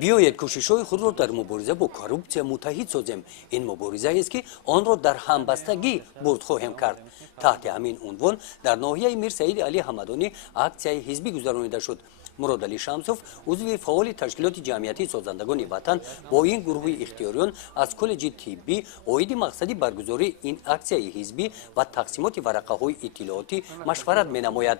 بیوید کушишхои خود را در مبارزه با коррупсия мутахид созем. این مبارزه است که آن را در همبستگی برد خواهیم کرد. تحت همین عنوان در ناحیه میر سعید علی حمدانی аксияи حزبی گذرانیده شد. مراد علی شمسوف عضو فعال تشکیلات جمعیتی سازندگان وطن با این گروه ихитёриён از کالج طبی اوید مقصدی برگزاری این аксияи حزبی و تقسیمات ورقه‌های ittilооти مشورت می‌نماید.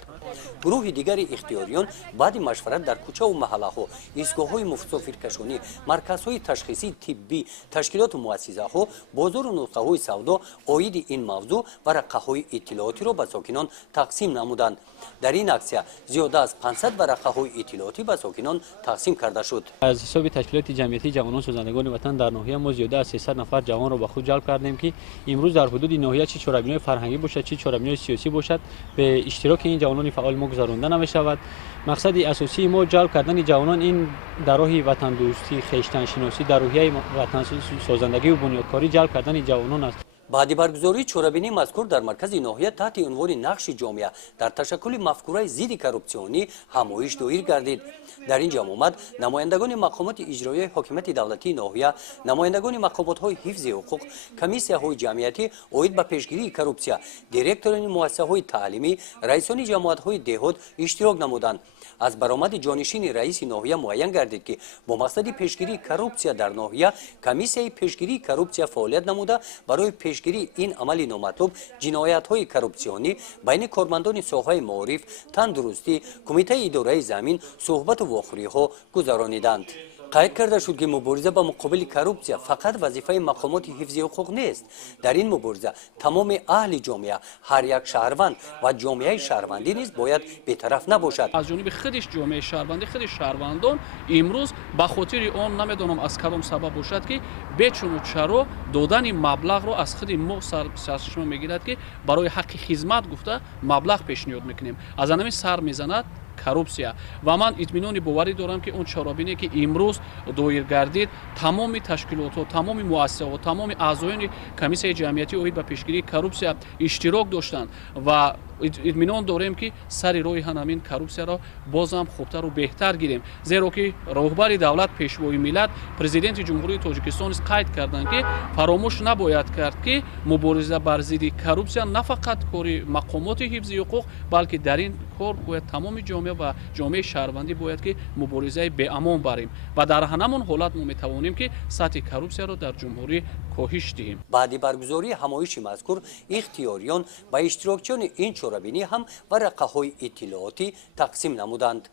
گروه دیگر ихитёриёن بعد مشورت در کوچه و محله‌ها، ایستگاه‌های مسافرکشانی، مرکزهای تشخیصی طبی، تشکیلات و مؤسسه‌ها، بازار و نقطه‌های سودا اوید این موضوع ورقه‌های итилооти را به ساکنان تقسیم نمودند. در این аксия زیاده از 500 ورقه‌های итилооти به ساکنان تقسیم کرده شد. از حساب تشکیلات جمعیتی جوانان سازندگان وطن در ناحیه ما زیاده از 300 نفر جوان را به خود جلب کردیم که امروز در حدود ناحیه چه چهاربینای فرهنگی باشد چه چهاربینای سیاسی باشد به اشتراک این جوانان فعال ما گذرانده نمی‌شود. مقصد اساسی ما جلب کردن جوانان این در راه وطن دوستی، خویشتن شناسی، در راهی وطن سازندگی و بنیادکاری جلب کردن جوانان است. بعد برگزاری چهاربینی مذکور در مرکز ناحیه تحت عنوان نقش جامعه در تشکل مفکوره ضد کورپسیونی همایش دایر گردید. در این جمع آمد نمایندگان مقامات اجرایی حاکمیت دولتی ناحیه، نمایندگان مقامات‌های حفظ حقوق، کمیسیه‌های جمعیتی اوید به پیشگیری کورپسیا، دیرکتوران مؤسسه‌های تعلیمی، رئیسان جماعت‌های دهات اشتراک نمودند. از برآمد جانشین رئیس ناحیه معین گردید که با مقصد پیشگیری کورپسیا در ناحیه کمیسیه پیشگیری کورپسیا فعالیت نموده برای پیشگیری این عمل نامطلوب جنایت‌های کورپسیونی بین کارمندان ساحه معارف، تندرستی، کمیته اداره زمین، صحبت و واخوری‌ها گذرانیدند. قید کرده شد که مبارزه با مقابل کورپسیا فقط وظیفه مقامات حفظ حقوق نیست. در این مبارزه تمام اهل جامعه، هر یک شهروند و جامعه شهروندی نیز باید بی‌طرف نباشد. از جانب خودش جامعه شهروندی خود شهروندان امروز به خاطر آن نمیدونم از کدام سبب باشد که بچون و چرا دادن مبلغ رو از خود ما سرچشمه میگیرد که برای حق خدمت گفته مبلغ پیشنهاد میکنیم. از همین سر میزند коррупсия و من اطمینان باوری دارم که اون چهاربینی که امروز دایر گردید تمام تشکیلات و تمام مؤسسه و تمام اعضایان کمیسیه جمعیتی اوید به پیشگیری کورپسیا اشتراک داشتند و اطمینان داریم که سر روی همین کورپسیا را بازم خوبتر و بهتر گیریم، زیرا که رهبر دولت پیشوای ملت پرزیدنت جمهوری تاجیکستان قید کردند که فراموش نباید کرد که مبارزه بر ضد کورپسیا نه فقط کاری مقامات حفظ حقوق بلکه در این کار باید تمام جامعه و جامعه شهروندی باید که مبارزه به امان بریم و در همون حالت ما میتوانیم که سطح کورپسیا را در جمهوری کاهش دهیم. بعد برگزاری همایش مذکور ихитёриён با اشتراکچیان این چهاربینی هم ورقه‌های итилооти تقسیم نمودند.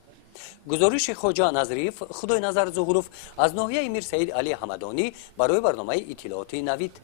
گزارش خواجه نظریف خدای نظر ظهورов از ناحیه میر سعید علی حمدانی برای برنامه итилооти نوید.